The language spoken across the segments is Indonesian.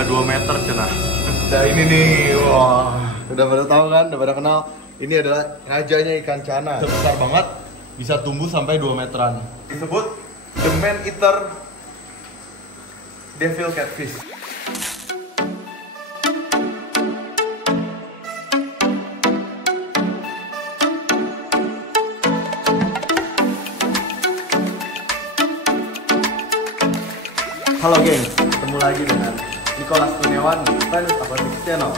bisa 2 meter cenah. Nah ini nih, wah, udah pada tahu kan, udah pada kenal. Ini adalah rajanya ikan cana. Besar banget, bisa tumbuh sampai 2 meteran. Disebut the man eater devil catfish. Halo geng, ketemu lagi dengan Nicholas Kurniawan di Venus Aquatics Channel.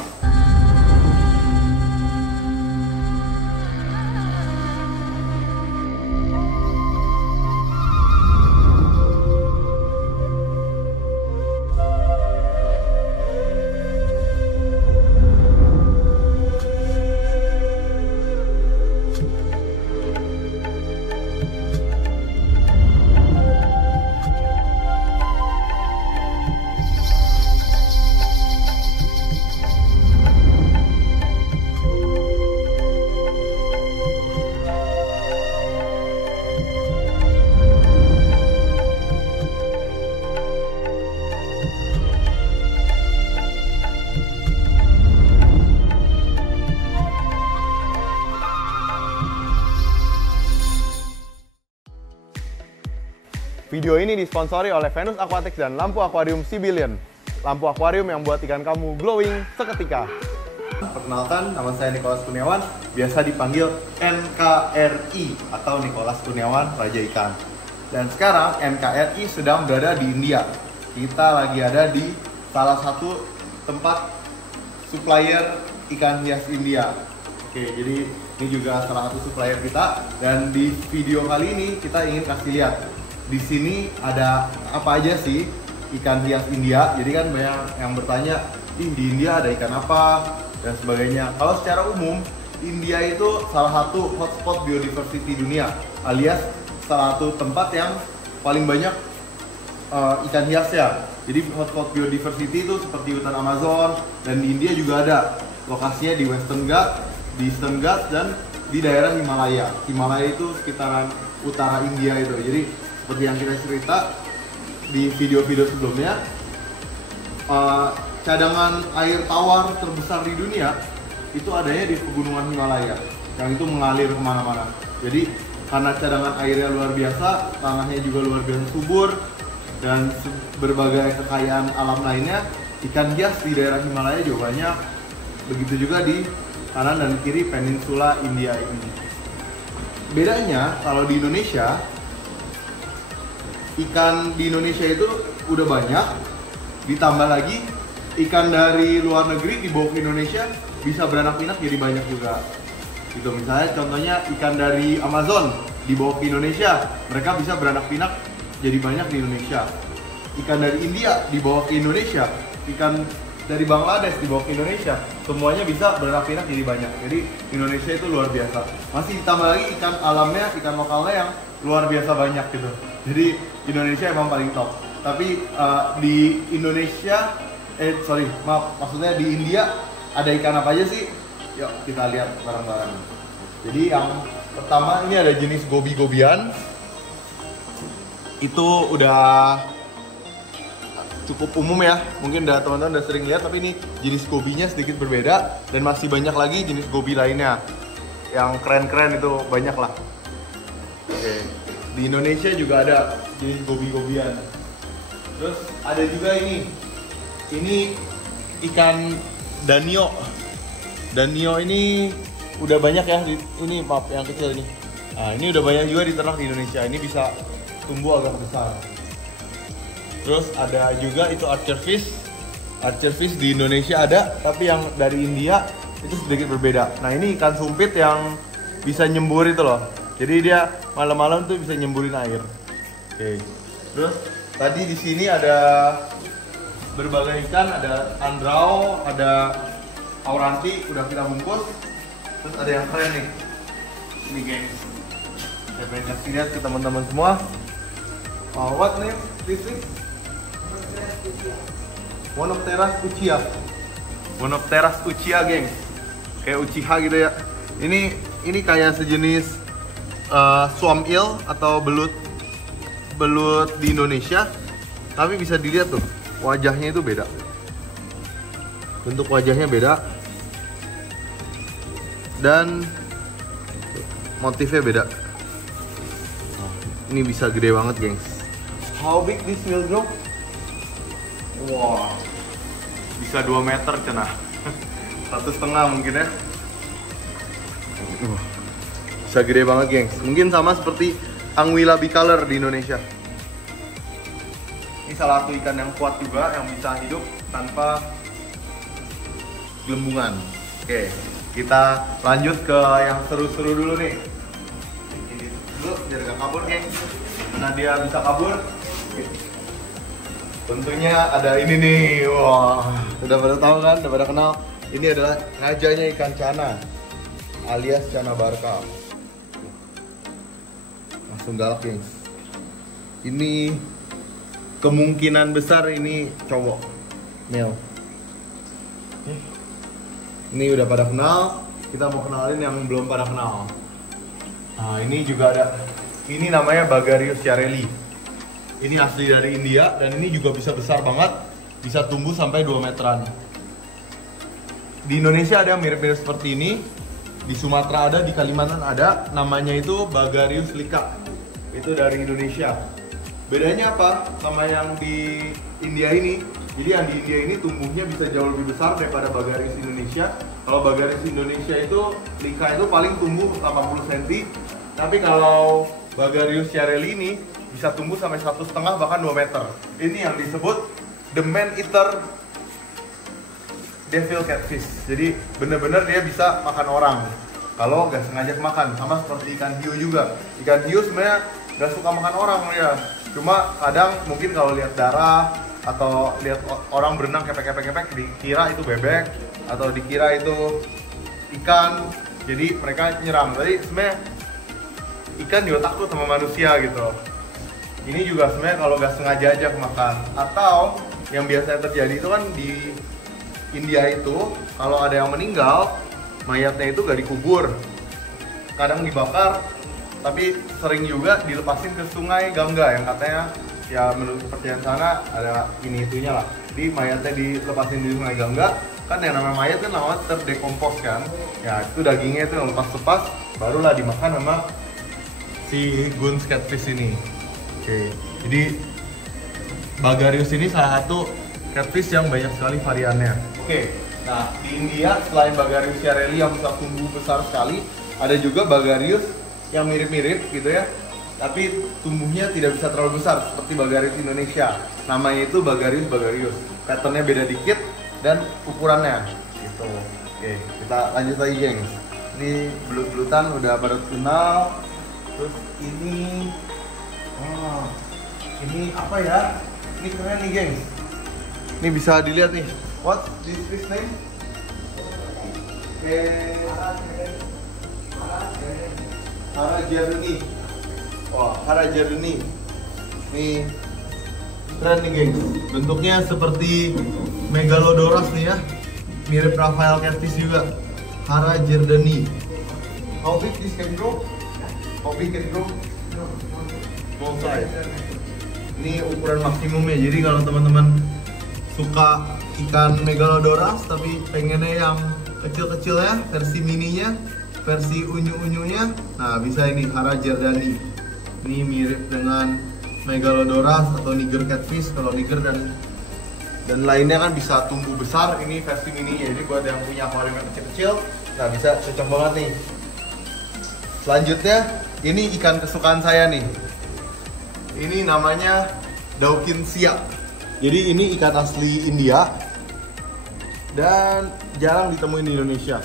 Video ini disponsori oleh Venus Aquatics dan lampu akuarium Sibilion. Lampu akuarium yang buat ikan kamu glowing seketika. Perkenalkan, nama saya Nicholas Kurniawan, biasa dipanggil NKRI atau Nicholas Kurniawan Raja Ikan. Dan sekarang NKRI sedang berada di India. Kita lagi ada di salah satu tempat supplier ikan hias India. Oke, jadi ini juga salah satu supplier kita. Dan di video kali ini kita ingin kasih lihat di sini ada apa aja sih ikan hias India. Jadi kan banyak yang bertanya, di India ada ikan apa dan sebagainya. Kalau secara umum, India itu salah satu hotspot biodiversity dunia, alias salah satu tempat yang paling banyak ikan hias ya. Jadi hotspot biodiversity itu seperti hutan Amazon, dan di India juga ada lokasinya di Western Ghats, di Eastern Ghats, dan di daerah Himalaya. Himalaya itu sekitaran utara India itu. Jadi seperti yang kita cerita di video-video sebelumnya, cadangan air tawar terbesar di dunia itu adanya di pegunungan Himalaya yang itu mengalir kemana-mana. Jadi karena cadangan airnya luar biasa, tanahnya juga luar biasa subur, dan berbagai kekayaan alam lainnya, ikan hias di daerah Himalaya juga banyak. Begitu juga di kanan dan kiri peninsula India ini. Bedanya kalau di Indonesia, ikan di Indonesia itu udah banyak, ditambah lagi ikan dari luar negeri dibawa ke Indonesia bisa beranak pinak jadi banyak juga. Gitu, misalnya contohnya ikan dari Amazon dibawa ke Indonesia, mereka bisa beranak pinak jadi banyak di Indonesia. Ikan dari India dibawa ke Indonesia, ikan dari Bangladesh dibawa ke Indonesia, semuanya bisa beranak pinak jadi banyak. Jadi Indonesia itu luar biasa. Masih ditambah lagi ikan alamnya, ikan lokalnya yang luar biasa banyak gitu. Jadi Indonesia emang paling top. Tapi di Indonesia, maksudnya di India ada ikan apa aja sih? Yuk kita lihat bareng-bareng. Jadi yang pertama ini ada jenis gobi-gobian. Itu udah cukup umum ya, mungkin teman-teman udah sering lihat, tapi ini jenis gobinya sedikit berbeda, dan masih banyak lagi jenis gobi lainnya yang keren-keren, itu banyak lah. Oke. Di Indonesia juga ada jenis gobi-gobian. Terus ada juga ini ikan danio. Danio ini udah banyak ya, ini maaf yang kecil ini. Nah, ini udah banyak juga diternak di Indonesia. Ini bisa tumbuh agak besar. Terus ada juga itu archer fish. Archer fish di Indonesia ada, tapi yang dari India itu sedikit berbeda. Nah, ini ikan sumpit yang bisa nyembur itu loh. Jadi dia malam-malam tuh bisa nyemburin air. Oke. Terus tadi di sini ada berbagai ikan, ada andrau, ada auranti, udah kita bungkus. Terus ada yang keren nih. Ini geng. Saya pengen kasih lihat ke teman-teman semua. What name this is? Monopteras uchiha. Monopteras uchiha, geng. Kayak Uchiha gitu ya. Ini kayak sejenis swam eel atau belut di Indonesia, tapi bisa dilihat tuh wajahnya itu beda. Bentuk wajahnya beda. Dan motifnya beda. Ini bisa gede banget, gengs. How big this wheel, bro? Wow. Bisa 2 meter cenah. 1,5 mungkin ya. Bisa gede banget, gengs. Mungkin sama seperti Anguilla bicolor di Indonesia. Ini salah satu ikan yang kuat juga, yang bisa hidup tanpa gelembungan. Oke, kita lanjut ke yang seru-seru dulu nih. Ini dulu, biar gak kabur, gengs. Nah, dia bisa kabur. Tentunya ada ini nih. Wah, udah pada tahu kan, udah pada kenal. Ini adalah rajanya ikan cana, alias cana barca. Langsung galak, gengs. Ini kemungkinan besar ini cowok, male. Ini udah pada kenal, kita mau kenalin yang belum pada kenal. Nah, ini juga ada, ini namanya Bagarius yareli. Ini asli dari India dan ini juga bisa besar banget, bisa tumbuh sampai 2 meteran. Di Indonesia ada mirip-mirip seperti ini, di Sumatera ada, di Kalimantan ada, namanya itu Bagarius lika. Itu dari Indonesia. Bedanya apa sama yang di India ini? Jadi yang di India ini tumbuhnya bisa jauh lebih besar daripada Bagarius Indonesia. Kalau Bagarius Indonesia itu lika itu paling tumbuh 80 cm. Tapi kalau Bagarius yareli ini bisa tumbuh sampai 1,5 bahkan 2 meter. Ini yang disebut the man eater devil catfish. Jadi bener-bener dia bisa makan orang kalau nggak sengaja makan. Sama seperti ikan hiu juga. Ikan hiu sebenarnya nggak suka makan orang ya. Cuma kadang mungkin kalau lihat darah atau lihat orang berenang kepek-kepek dikira itu bebek atau dikira itu ikan, jadi mereka nyerang. Jadi sebenarnya ikan juga takut sama manusia gitu. Ini juga sebenarnya kalau nggak sengaja aja makan. Atau yang biasanya terjadi itu kan di India itu kalau ada yang meninggal, mayatnya itu gak dikubur, kadang dibakar, tapi sering juga dilepasin ke sungai Gangga yang katanya ya menurut kepercayaan sana ada ini itunya lah. Jadi mayatnya dilepasin di sungai Gangga, kan yang namanya mayat kan lama terdekompos kan, ya itu dagingnya itu yang lepas-lepas barulah dimakan sama si Gunz catfish ini. Oke, jadi Bagarius ini salah satu catfish yang banyak sekali variannya. Oke, nah di India selain Bagarius yareli yang bisa tumbuh besar sekali, ada juga Bagarius yang mirip-mirip gitu ya, tapi tumbuhnya tidak bisa terlalu besar seperti Bagarius Indonesia. Namanya itu Bagarius. Patternnya beda dikit dan ukurannya gitu. Oke, kita lanjut lagi, gengs. Ini belut-belutan udah pada kenal. Terus ini, oh, ini apa ya? Ini keren nih, gengs. Ini bisa dilihat nih. What's this fish name? Harajaruni. Wah, Harajaruni. Nih keren nih, gengs. Bentuknya seperti Megalodoras nih ya. Mirip Raphael catfish juga. Harajaruni. How big this can grow? How big can grow? Small size. Ini ukuran maksimumnya. Jadi kalau teman-teman suka ikan Megalodoras tapi pengennya yang kecil-kecil ya, versi mininya, versi unyu-unyunya, nah bisa ini Harajaruni. Ini mirip dengan Megalodoras atau Niger catfish. Kalau Niger dan lainnya kan bisa tumbuh besar, ini versi mininya. Jadi buat yang punya akuarium yang kecil-kecil, nah bisa cocok banget nih. Selanjutnya ini ikan kesukaan saya nih. Ini namanya Daukinsia. Jadi ini ikan asli India dan jarang ditemuin di Indonesia.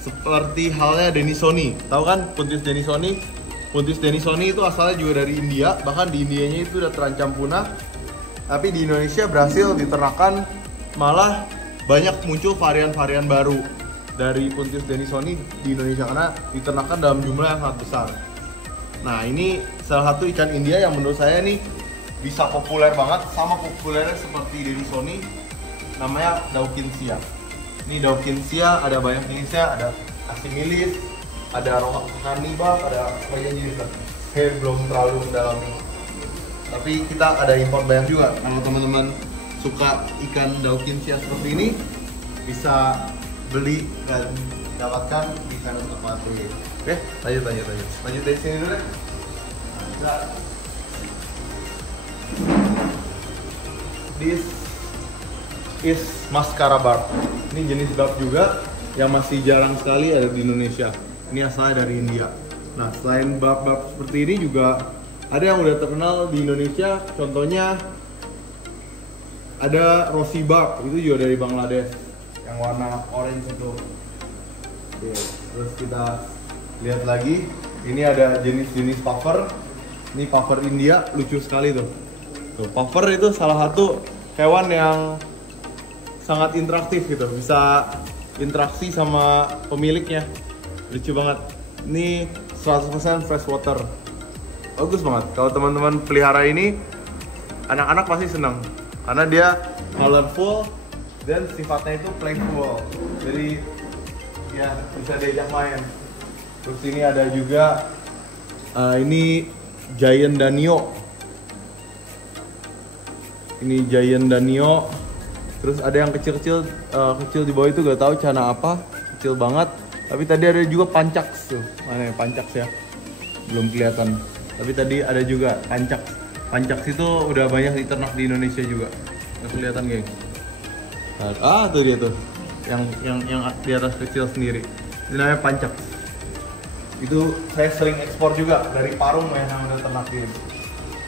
Seperti halnya Denisoni, tahu kan Puntis Denisoni? Puntis Denisoni itu asalnya juga dari India, bahkan di Indianya itu udah terancam punah. Tapi di Indonesia berhasil diternakan, malah banyak muncul varian-varian baru dari Puntis Denisoni di Indonesia karena diternakan dalam jumlah yang sangat besar. Nah, ini salah satu ikan India yang menurut saya nih bisa populer banget, sama populernya seperti Denisoni, namanya Daukinsia. Ini Daukinsia ada banyak jenisnya, ada Asimilis, ada Rohanibak, ada banyak jenis. Saya belum terlalu mendalami, tapi kita ada impor banyak juga. Kalau teman-teman suka ikan Daukinsia seperti ini bisa beli dan dapatkan di Venus Aquatic. Oke, lanjut dari sini dulu deh. This is mascara barb. Ini jenis barb juga yang masih jarang sekali ada di Indonesia. Ini asalnya dari India. Nah, selain barb-barb seperti ini juga ada yang udah terkenal di Indonesia. Contohnya ada Rossi barb, itu juga dari Bangladesh, yang warna orange itu. Oke, terus kita lihat lagi. Ini ada jenis-jenis puffer. Ini puffer India, lucu sekali tuh. Tuh, puffer itu salah satu hewan yang sangat interaktif gitu, bisa interaksi sama pemiliknya. Lucu banget. Ini 100% fresh water. Bagus banget. Kalau teman-teman pelihara ini, anak-anak pasti senang karena dia colorful dan sifatnya itu playful. Jadi ya bisa diajak main. Terus ini ada juga ini Giant Danio. Ini Giant Danio. Terus ada yang kecil-kecil, kecil di bawah itu gak tahu cana apa, kecil banget. Tapi tadi ada juga Pancax tuh. Mana ya Pancax ya? Belum kelihatan. Tapi tadi ada juga Pancax. Pancax itu udah banyak diternak di Indonesia juga. Nggak kelihatan, geng. Ah, tuh dia tuh. Yang di atas kecil sendiri. Itu namanya Pancax. Itu saya sering ekspor juga dari Parung yang udah ternakin.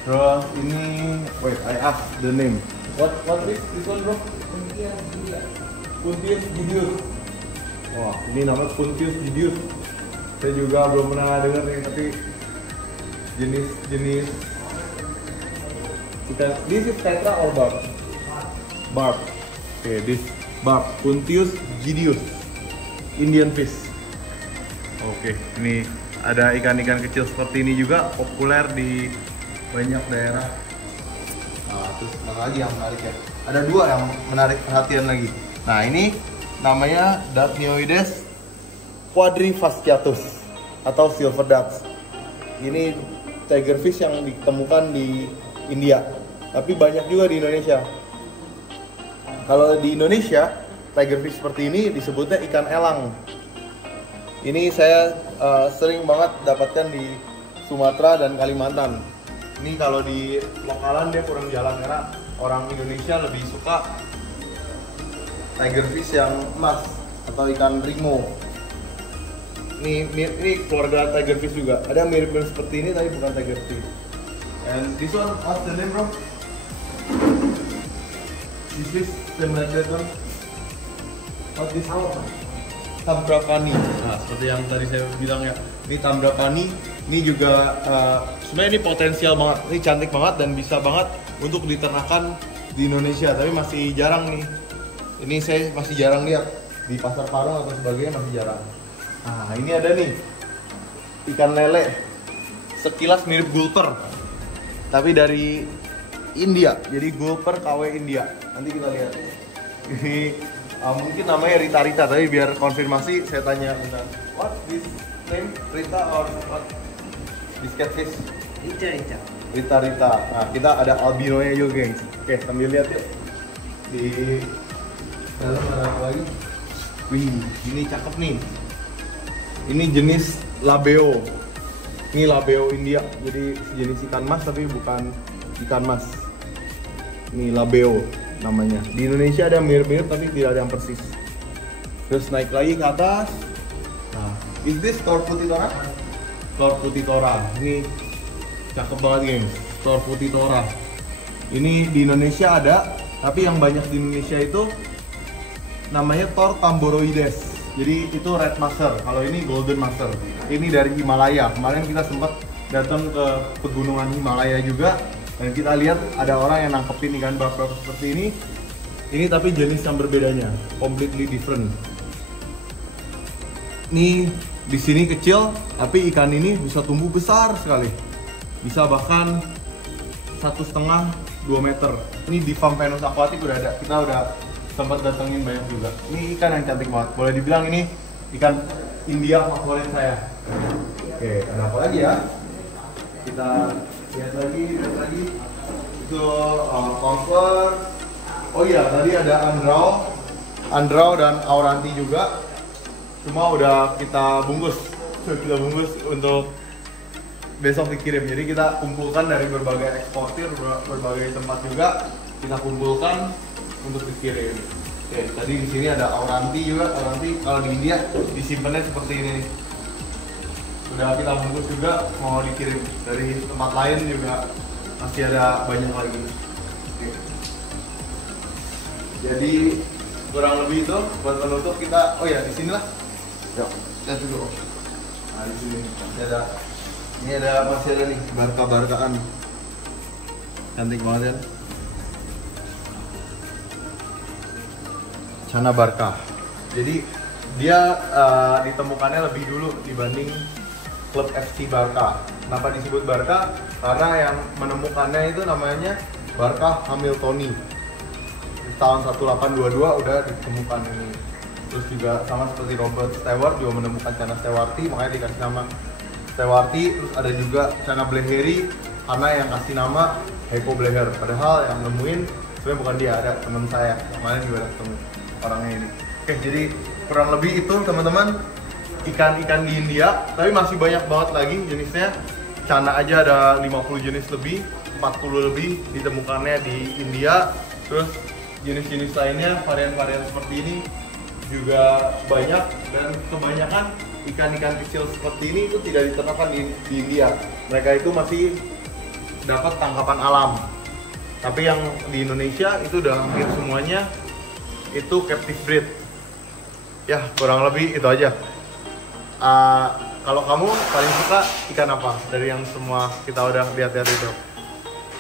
Terus ini, wait, I ask the name. What is this one, bro? Puntius Gidius. Wah, ini namanya Puntius Gidius. Saya juga belum pernah dengar nih, tapi jenis kita. This is tetra or barb? Barb. Okay, this barb Puntius Gidius, Indian fish. Oke, ini ada ikan-ikan kecil seperti ini juga populer di banyak daerah. Nah, terus mana lagi yang menarik ya? Ada dua yang menarik perhatian lagi. Nah, ini namanya Daphnioides quadrifasciatus atau silver ducks. Ini tigerfish yang ditemukan di India, tapi banyak juga di Indonesia. Kalau di Indonesia, tigerfish seperti ini disebutnya ikan elang. Ini saya sering banget dapatkan di Sumatera dan Kalimantan. Ini kalau di lokalan dia kurang jalan karena orang Indonesia lebih suka tigerfish yang emas atau ikan rimo. Ini keluarga tigerfish juga. Ada mirip-mirip seperti ini tapi bukan tigerfish. And this one, what's the name, bro? This is same like that one. What this one? Tambrapani. Nah, seperti yang tadi saya bilang ya. Ini Tambrapani. Ini juga sebenarnya ini potensial banget. Ini cantik banget dan bisa banget untuk diternakan di Indonesia. Tapi masih jarang nih. Ini saya masih jarang lihat di pasar Parung atau sebagainya, masih jarang. Nah, ini ada nih ikan lele. Sekilas mirip gulper, tapi dari India. Jadi gulper KW India. Nanti kita lihat. Ini mungkin namanya Rita, tapi biar konfirmasi saya tanya bentar. What this name? Rita or what? This catfish? Rita. Nah, kita ada albinonya juga, gengs. Oke, sambil lihat yuk. Di dalam ada apa lagi? Wih, ini cakep nih. Ini jenis labeo. Ini labeo India. Jadi sejenis ikan mas tapi bukan ikan mas. Ini labeo namanya. Di Indonesia ada mirip-mirip tapi tidak ada yang persis. Terus naik lagi ke atas. Nah, is this Torputitora? Torputitora. Ini cakep banget, geng. Torputitora. Ini di Indonesia ada, tapi yang banyak di Indonesia itu namanya Tor tamboroides. Jadi itu red master. Kalau ini golden master. Ini dari Himalaya. Kemarin kita sempat datang ke pegunungan Himalaya juga, dan kita lihat ada orang yang nangkepin ikan barb seperti ini. Ini tapi jenis yang berbedanya, completely different. Ini di sini kecil, tapi ikan ini bisa tumbuh besar sekali. Bisa bahkan 1,5-2 meter. Ini di farm Venus Aquatic udah ada. Kita udah sempat datengin banyak juga. Ini ikan yang cantik banget. Boleh dibilang ini ikan India favorit saya. Oke, ada apa lagi ya? Kita lihat lagi. Itu convert. Oh iya, tadi ada Andrao dan Auranti juga. Cuma udah kita bungkus untuk besok dikirim. Jadi kita kumpulkan dari berbagai eksportir, berbagai tempat juga kita kumpulkan untuk dikirim. Oke, tadi di sini ada Auranti juga. Auranti kalau di India disimpannya seperti ini nih. Sudah kita bungkus juga mau dikirim. Dari tempat lain juga masih ada banyak lagi. Oke. Jadi kurang lebih itu buat penutup kita. Oh ya, di sinilah. Yuk, lihat dulu. Nah, di sini masih ada nih barka-barkaan. Cantik banget kan? Cana Barca. Jadi dia ditemukannya lebih dulu dibanding klub FC Barca. Kenapa disebut Barca? Karena yang menemukannya itu namanya Barca Hamiltoni. Di tahun 1822 udah ditemukan ini. Terus juga sama seperti Robert Stewart juga menemukan Cana Stewarti, makanya dikasih nama Stewarti. Terus ada juga Cana Bleheri karena yang kasih nama Heiko Bleher. Padahal yang nemuin sebenarnya bukan dia, ada teman saya. Kemarin juga ada ketemu orangnya ini. Oke, jadi kurang lebih itu teman-teman ikan-ikan di India, tapi masih banyak banget lagi jenisnya. Cana aja ada 50 jenis lebih, 40 lebih ditemukannya di India. Terus jenis-jenis lainnya, varian-varian seperti ini juga banyak, dan kebanyakan ikan-ikan kecil seperti ini itu tidak diternakan di India. Mereka itu masih dapat tangkapan alam. Tapi yang di Indonesia itu udah hampir semuanya itu captive breed. Ya, kurang lebih itu aja. Kalau kamu paling suka ikan apa dari yang semua kita udah lihat-lihat itu?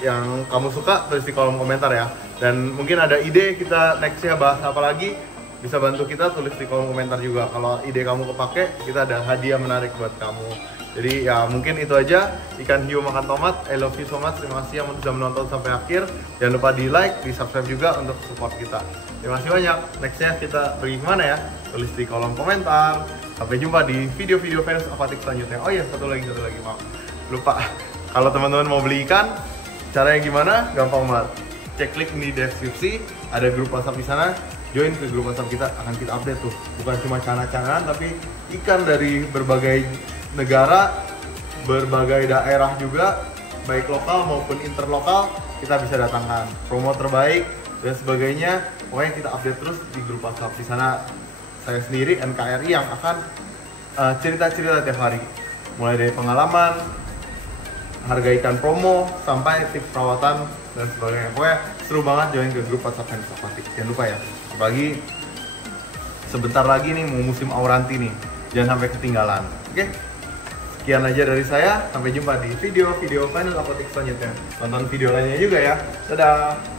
Yang kamu suka tulis di kolom komentar ya. Dan mungkin ada ide kita nextnya bahas apa lagi, bisa bantu kita tulis di kolom komentar juga. Kalau ide kamu kepake, kita ada hadiah menarik buat kamu. Jadi ya mungkin itu aja, ikan hiu makan tomat. I love you so much. Terima kasih yang sudah menonton sampai akhir. Jangan lupa di like, di subscribe juga untuk support kita. Terima kasih banyak. Nextnya kita pergi kemana ya? Tulis di kolom komentar. Sampai jumpa di video-video Venus Aquatic selanjutnya. Oh iya, satu lagi maaf, lupa. Kalau teman-teman mau beli ikan, caranya gimana? Gampang banget. Cek link di deskripsi, ada grup WhatsApp di sana. Join ke grup WhatsApp kita, akan kita update tuh. Bukan cuma cana-canaan, tapi ikan dari berbagai negara, berbagai daerah juga, baik lokal maupun interlokal, kita bisa datangkan. Promo terbaik dan sebagainya, pokoknya kita update terus di grup WhatsApp. Di sana saya sendiri, NKRI, yang akan cerita-cerita tiap hari. Mulai dari pengalaman, harga ikan promo, sampai tips perawatan dan sebagainya. Pokoknya seru banget join ke grup WhatsApp Venus Aquatic. Jangan lupa ya, apalagi sebentar lagi nih mau musim Auranti nih, jangan sampai ketinggalan. Oke, sekian aja dari saya. Sampai jumpa di video-video Venus Aquatic selanjutnya. Tonton video lainnya juga ya. Dadah.